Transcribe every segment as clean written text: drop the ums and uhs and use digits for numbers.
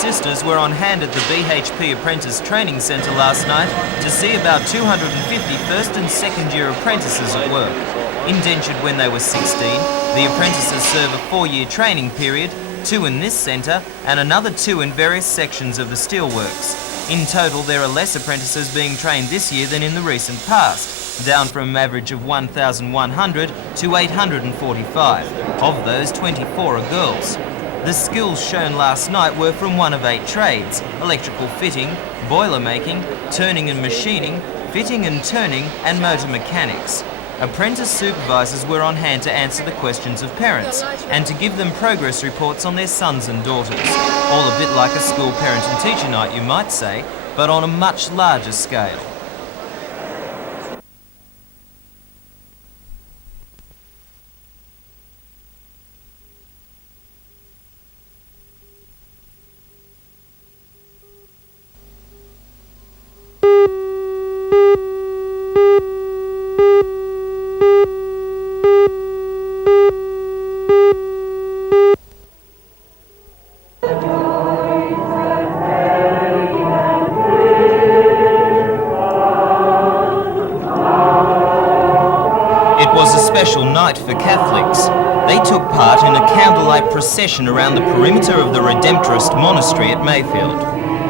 sisters were on hand at the BHP Apprentice Training Centre last night to see about 250 first and second year apprentices at work. Indentured when they were 16, the apprentices serve a 4-year training period, 2 in this centre and another 2 in various sections of the steelworks. In total, there are less apprentices being trained this year than in the recent past, down from an average of 1,100 to 845. Of those, 24 are girls. The skills shown last night were from one of 8 trades: electrical fitting, boiler making, turning and machining, fitting and turning, and motor mechanics. Apprentice supervisors were on hand to answer the questions of parents and to give them progress reports on their sons and daughters. All a bit like a school parent and teacher night, you might say, but on a much larger scale. It was a special night for Catholics. They took part in a candlelight procession around the perimeter of the Redemptorist monastery at Mayfield.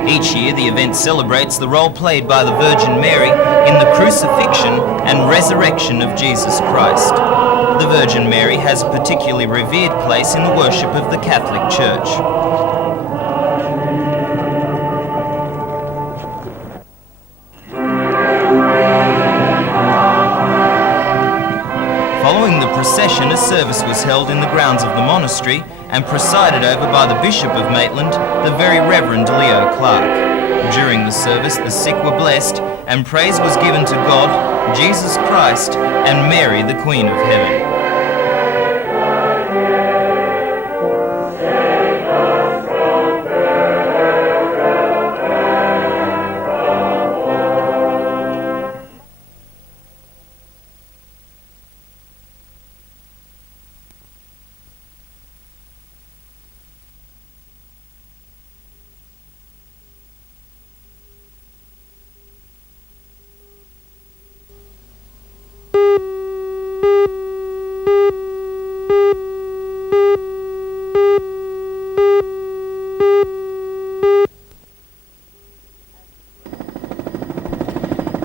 Each year the event celebrates the role played by the Virgin Mary in the crucifixion and resurrection of Jesus Christ. The Virgin Mary has a particularly revered place in the worship of the Catholic Church. Following the procession, a service was held in the grounds of the monastery and presided over by the Bishop of Maitland, the Very Reverend Leo Clark. During the service, the sick were blessed and praise was given to God, Jesus Christ, and Mary, the Queen of Heaven.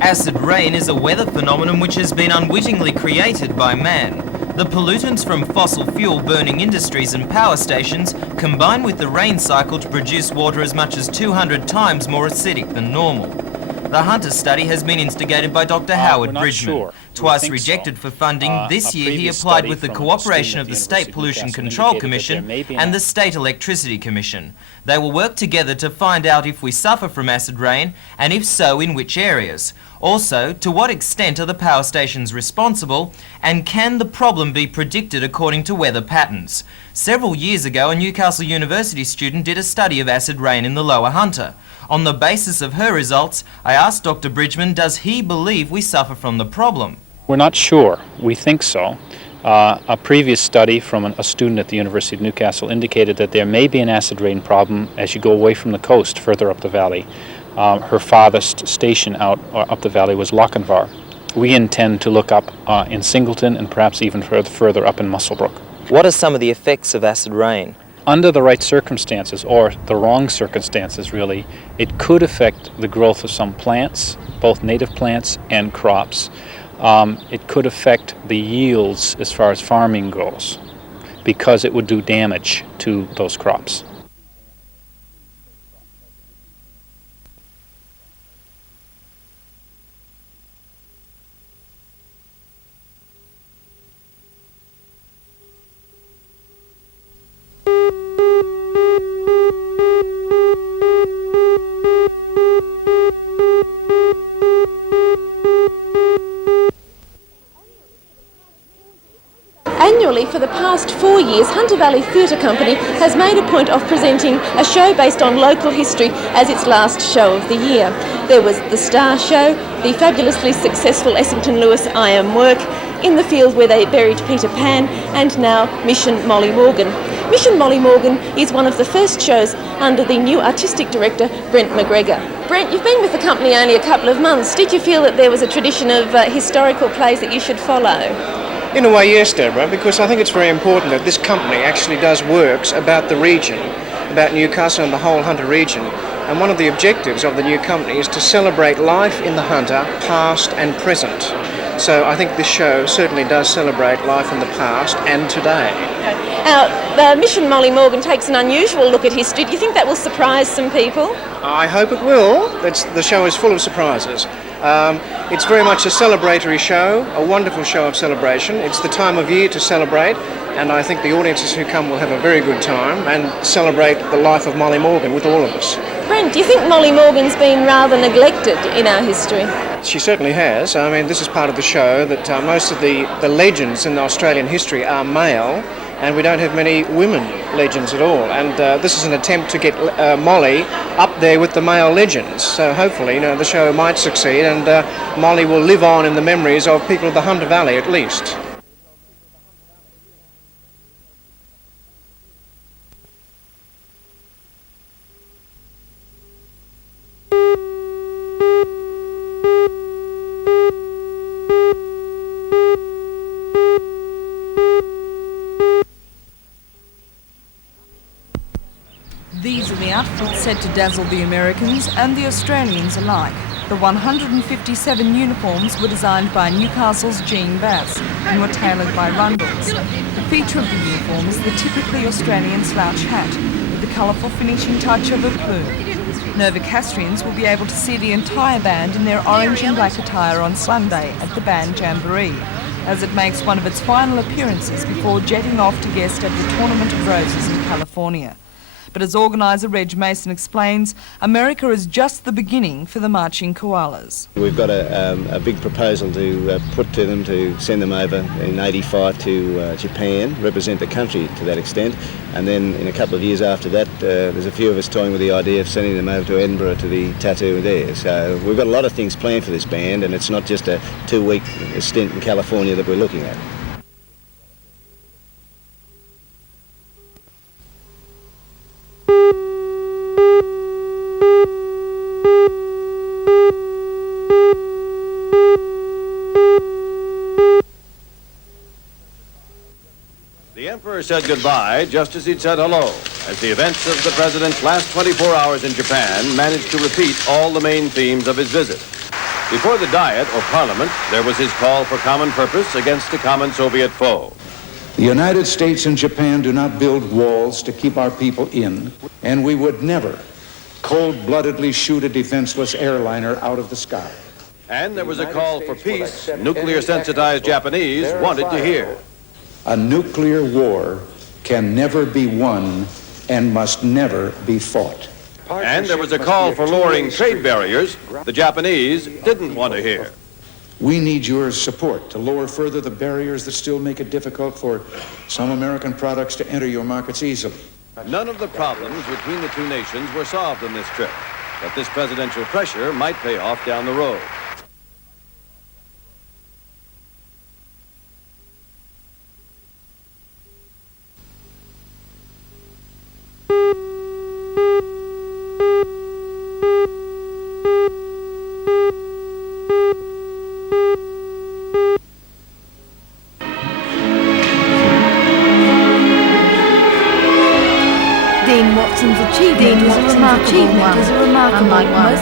Acid rain is a weather phenomenon which has been unwittingly created by man. The pollutants from fossil fuel burning industries and power stations combine with the rain cycle to produce water as much as 200 times more acidic than normal. The Hunter study has been instigated by Dr. Howard Bridgman. Sure. Twice rejected for funding, this year he applied with the cooperation of the State Pollution Control Commission and the State Electricity Commission. They will work together to find out if we suffer from acid rain, and if so, in which areas. Also, to what extent are the power stations responsible, and can the problem be predicted according to weather patterns? Several years ago, a Newcastle University student did a study of acid rain in the Lower Hunter. On the basis of her results, I asked Dr. Bridgman, does he believe we suffer from the problem? We're not sure. We think so. A previous study from a student at the University of Newcastle indicated that there may be an acid rain problem as you go away from the coast further up the valley. Her farthest station out up the valley was Lochinvar. We intend to look up in Singleton and perhaps even further up in Musselbrook. What are some of the effects of acid rain? Under the right circumstances, or the wrong circumstances really, it could affect the growth of some plants, both native plants and crops. It could affect the yields as far as farming goes, because it would do damage to those crops. Annually, for the past 4 years, Hunter Valley Theatre Company has made a point of presenting a show based on local history as its last show of the year. There was the Star Show, the fabulously successful Essington Lewis I Am Work, In the Field Where They Buried Peter Pan, and now Mission Molly Morgan. Mission Molly Morgan is one of the first shows under the new artistic director, Brent McGregor. Brent, you've been with the company only a couple of months. Did you feel that there was a tradition of historical plays that you should follow? In a way, yes, Deborah, because I think it's very important that this company actually does works about the region, about Newcastle and the whole Hunter region. And one of the objectives of the new company is to celebrate life in the Hunter, past and present. So I think this show certainly does celebrate life in the past and today. Now, Mission Molly Morgan takes an unusual look at history. Do you think that will surprise some people? I hope it will. The show is full of surprises. It's very much a celebratory show, a wonderful show of celebration. It's the time of year to celebrate, and I think the audiences who come will have a very good time and celebrate the life of Molly Morgan with all of us. Brent, do you think Molly Morgan's been rather neglected in our history? She certainly has. I mean, this is part of the show that most of the legends in Australian history are male, and we don't have many women legends at all. And this is an attempt to get Molly up there with the male legends. So hopefully, the show might succeed, and Molly will live on in the memories of people of the Hunter Valley at least. These are the outfits said to dazzle the Americans and the Australians alike. The 157 uniforms were designed by Newcastle's Jean Bass and were tailored by Rundles. The feature of the uniform is the typically Australian slouch hat with the colourful finishing touch of a plume. Novocastrians will be able to see the entire band in their orange and black attire on Sunday at the Band Jamboree, as it makes one of its final appearances before jetting off to guest at the Tournament of Roses in California. But as organiser Reg Mason explains, America is just the beginning for the marching koalas. We've got a big proposal to put to them to send them over in '85 to Japan, represent the country to that extent, and then in a couple of years after that there's a few of us toying with the idea of sending them over to Edinburgh to the tattoo there. So we've got a lot of things planned for this band, and it's not just a 2-week stint in California that we're looking at. The Emperor said goodbye just as he'd said hello, as the events of the President's last 24 hours in Japan managed to repeat all the main themes of his visit. Before the Diet or Parliament, there was his call for common purpose against a common Soviet foe. The United States and Japan do not build walls to keep our people in, and we would never cold-bloodedly shoot a defenseless airliner out of the sky. And there was a call for peace nuclear-sensitized Japanese wanted to hear. A nuclear war can never be won and must never be fought. And there was a call for lowering trade barriers the Japanese didn't want to hear. We need your support to lower further the barriers that still make it difficult for some American products to enter your markets easily. None of the problems between the two nations were solved in this trip, but this presidential pressure might pay off down the road. Dean Watson's achievement was a remarkable one.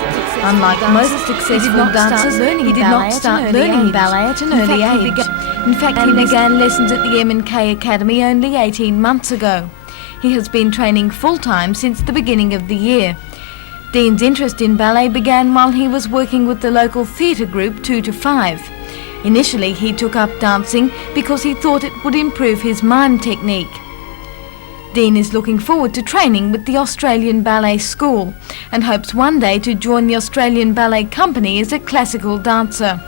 Unlike most successful dancers, he did not start learning ballet at an early age. In fact, he began lessons at the M&K Academy only 18 months ago. He has been training full-time since the beginning of the year. Dean's interest in ballet began while he was working with the local theatre group 2 to 5. Initially, he took up dancing because he thought it would improve his mime technique. Dean is looking forward to training with the Australian Ballet School and hopes one day to join the Australian Ballet Company as a classical dancer.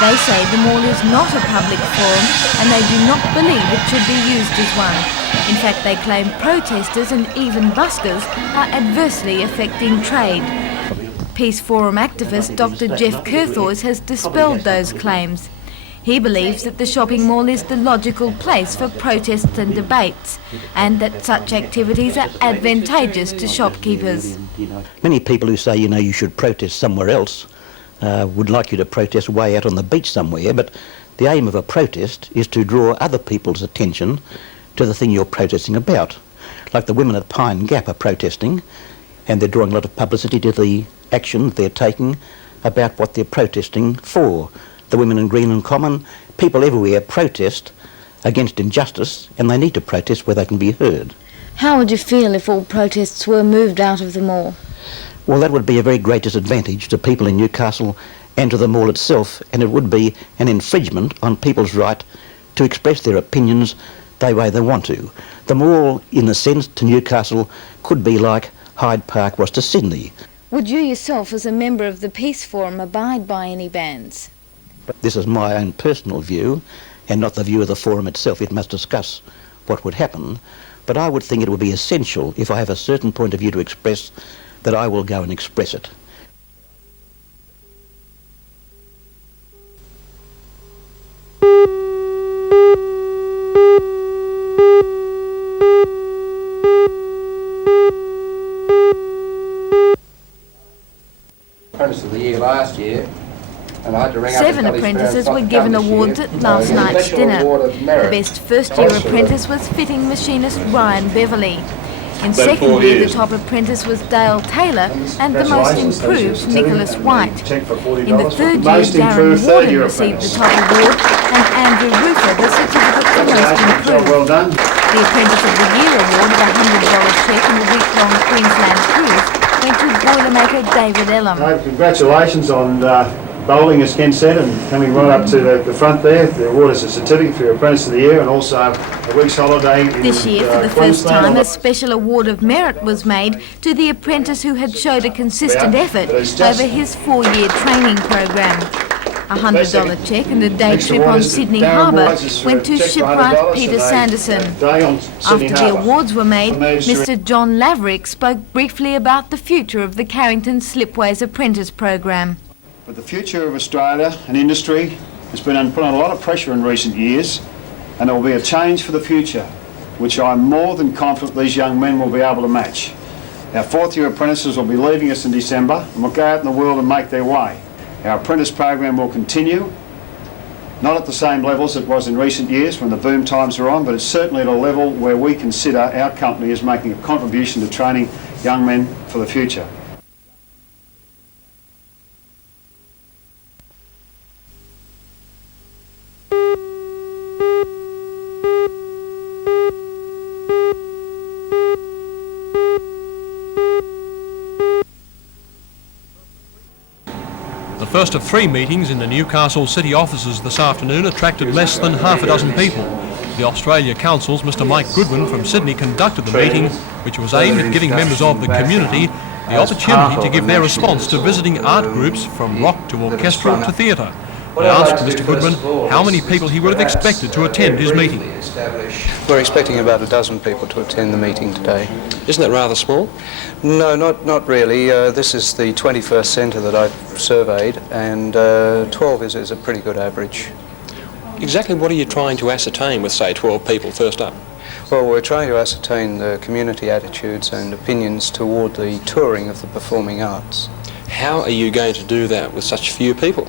They say the mall is not a public forum and they do not believe it should be used as one. In fact, they claim protesters and even buskers are adversely affecting trade. Peace Forum activist Dr. Jeff Curthoys has dispelled those claims. He believes that the shopping mall is the logical place for protests and debates, and that such activities are advantageous to shopkeepers. Many people who say, you should protest somewhere else would like you to protest way out on the beach somewhere, but the aim of a protest is to draw other people's attention to the thing you're protesting about. Like the women at Pine Gap are protesting, and they're drawing a lot of publicity to the action they're taking about what they're protesting for. The women in Green and Common, people everywhere protest against injustice, and they need to protest where they can be heard. How would you feel if all protests were moved out of the mall? Well, that would be a very great disadvantage to people in Newcastle and to the mall itself, and it would be an infringement on people's right to express their opinions the way they want to. The mall, in a sense, to Newcastle could be like Hyde Park was to Sydney. Would you yourself, as a member of the Peace Forum, abide by any bans? This is my own personal view and not the view of the forum itself. It must discuss what would happen, but I would think it would be essential, if I have a certain point of view to express, that I will go and express it. Apprentice of the Year last year. And I had to ring up 7 apprentices were given awards at last night's dinner. The best first-year apprentice was fitting machinist Ryan Beverley. In second year, the top apprentice was Dale Taylor and the most improved Nicholas White. In the third year, Darren Warden received the top award and Andrew Roofer the certificate for most improved. The Apprentice of the Year award of $100 cheque and the week-long Queensland cruise went to Boilermaker David Ellum. Congratulations on bowling, as Ken said, and coming right up to the front there. The award is a certificate for your Apprentice of the Year and also a week's holiday. This year, for the first time, a special award of merit was made to the apprentice who had showed a consistent effort over his 4-year training program. A $100 cheque and a day trip on Sydney Harbour went to shipwright Peter Sanderson. After the awards were made, Mr. John Laverick spoke briefly about the future of the Carrington Slipways Apprentice program. But the future of Australia and industry has been put on a lot of pressure in recent years, and there will be a change for the future, which I'm more than confident these young men will be able to match. Our 4th-year apprentices will be leaving us in December and will go out in the world and make their way. Our apprentice program will continue, not at the same levels it was in recent years when the boom times are on, but it's certainly at a level where we consider our company as making a contribution to training young men for the future. The first of 3 meetings in the Newcastle City offices this afternoon attracted less than half a dozen people. The Australia Council's Mr Mike Goodwin from Sydney conducted the meeting, which was aimed at giving members of the community the opportunity to give their response to visiting art groups from rock to orchestral to theatre. I asked Mr Goodwin how many people he would have expected to attend his meeting. We're expecting about a dozen people to attend the meeting today. Isn't that rather small? No, not really. This is the 21st centre that I've surveyed, and 12 is a pretty good average. Exactly what are you trying to ascertain with, say, 12 people first up? Well, we're trying to ascertain the community attitudes and opinions toward the touring of the performing arts. How are you going to do that with such few people?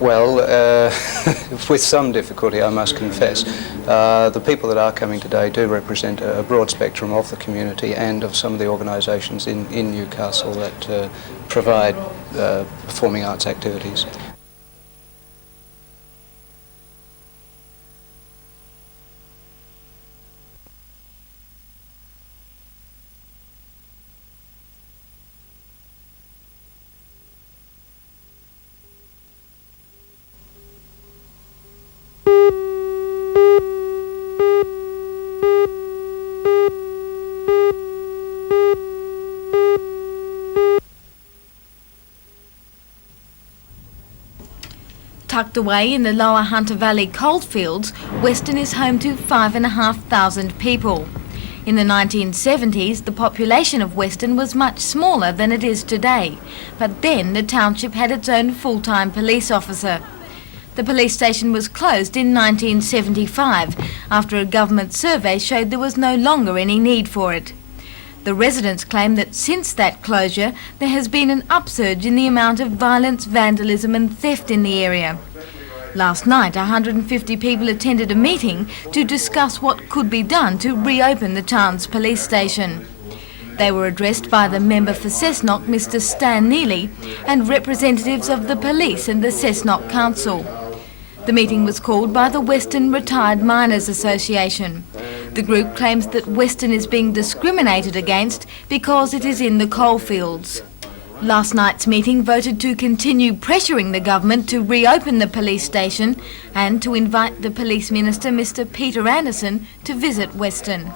Well, with some difficulty, I must confess. The people that are coming today do represent a broad spectrum of the community and of some of the organisations in Newcastle that provide performing arts activities. Tucked away in the lower Hunter Valley coalfields, Western is home to 5,500 people. In the 1970s, the population of Western was much smaller than it is today, but then the township had its own full-time police officer. The police station was closed in 1975 after a government survey showed there was no longer any need for it. The residents claim that since that closure, there has been an upsurge in the amount of violence, vandalism and theft in the area. Last night, 150 people attended a meeting to discuss what could be done to reopen the town's police station. They were addressed by the member for Cessnock, Mr Stan Neely, and representatives of the police and the Cessnock Council. The meeting was called by the Western Retired Miners Association. The group claims that Western is being discriminated against because it is in the coalfields. Last night's meeting voted to continue pressuring the government to reopen the police station and to invite the Police Minister, Mr Peter Anderson, to visit Western.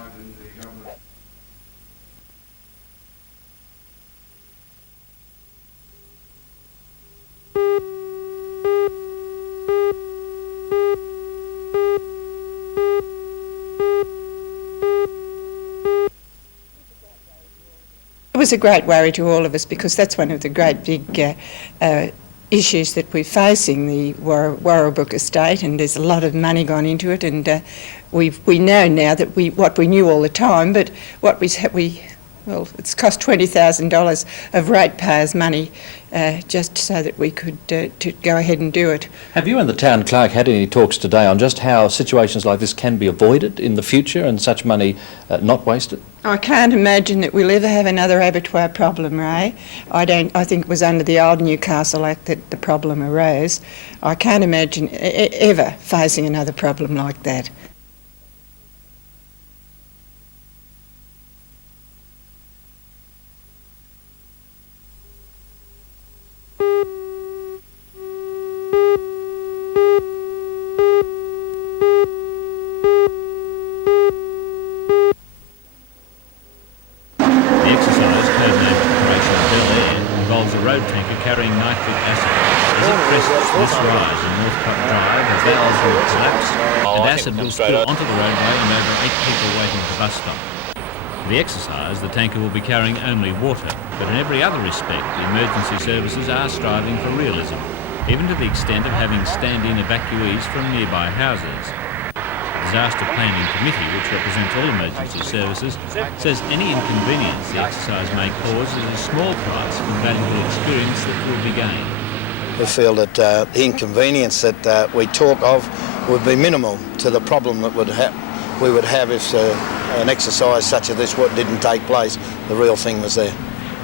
It was a great worry to all of us because that's one of the great big issues that we're facing, the Warrabrook estate, and there's a lot of money gone into it, and we know now that what we knew all the time, but it's cost $20,000 of ratepayers' money just so that we could to go ahead and do it. Have you and the town clerk had any talks today on just how situations like this can be avoided in the future and such money not wasted? I can't imagine that we'll ever have another abattoir problem, Ray. I think it was under the old Newcastle Act that the problem arose. I can't imagine ever facing another problem like that. carrying nitric acid. As it crests this rise in Northcott Drive, a valve will collapse and acid will spill onto the roadway and over 8 people waiting at the bus stop. For the exercise, the tanker will be carrying only water, but in every other respect, the emergency services are striving for realism, even to the extent of having stand-in evacuees from nearby houses. The Disaster Planning Committee, which represents all emergency services, says any inconvenience the exercise may cause is a small price for valuable experience that will be gained. We feel that the inconvenience that we talk of would be minimal to the problem that we would have if an exercise such as this didn't take place. The real thing was there.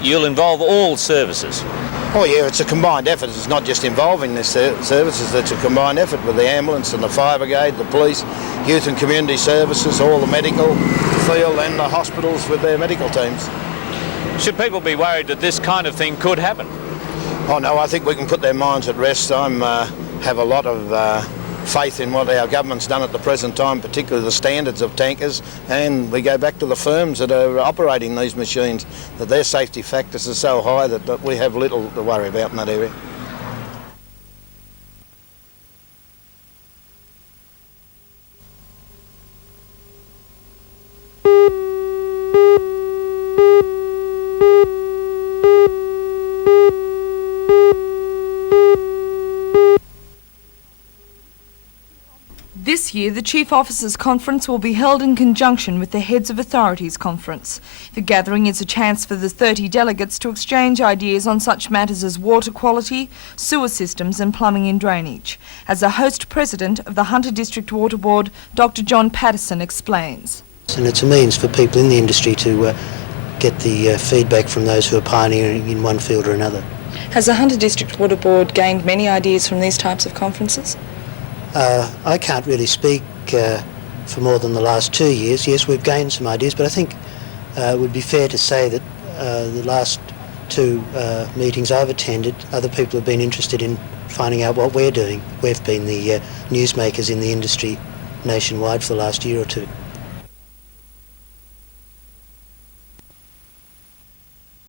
You'll involve all services? Oh yeah, it's a combined effort. It's not just involving the services, it's a combined effort with the ambulance and the fire brigade, the police, youth and community services, all the medical field and the hospitals with their medical teams. Should people be worried that this kind of thing could happen? Oh no, I think we can put their minds at rest. I have a lot of faith in what our government's done at the present time, particularly the standards of tankers, and we go back to the firms that are operating these machines, that their safety factors are so high that we have little to worry about in that area. This year, the Chief Officers' Conference will be held in conjunction with the Heads of Authorities Conference. The gathering is a chance for the 30 delegates to exchange ideas on such matters as water quality, sewer systems and plumbing and drainage. As the host president of the Hunter District Water Board, Dr John Patterson explains. And it's a means for people in the industry to get the feedback from those who are pioneering in one field or another. Has the Hunter District Water Board gained many ideas from these types of conferences? I can't really speak for more than the last 2 years. Yes, we've gained some ideas, but I think it would be fair to say that the last 2 meetings I've attended, other people have been interested in finding out what we're doing. We've been the newsmakers in the industry nationwide for the last year or 2.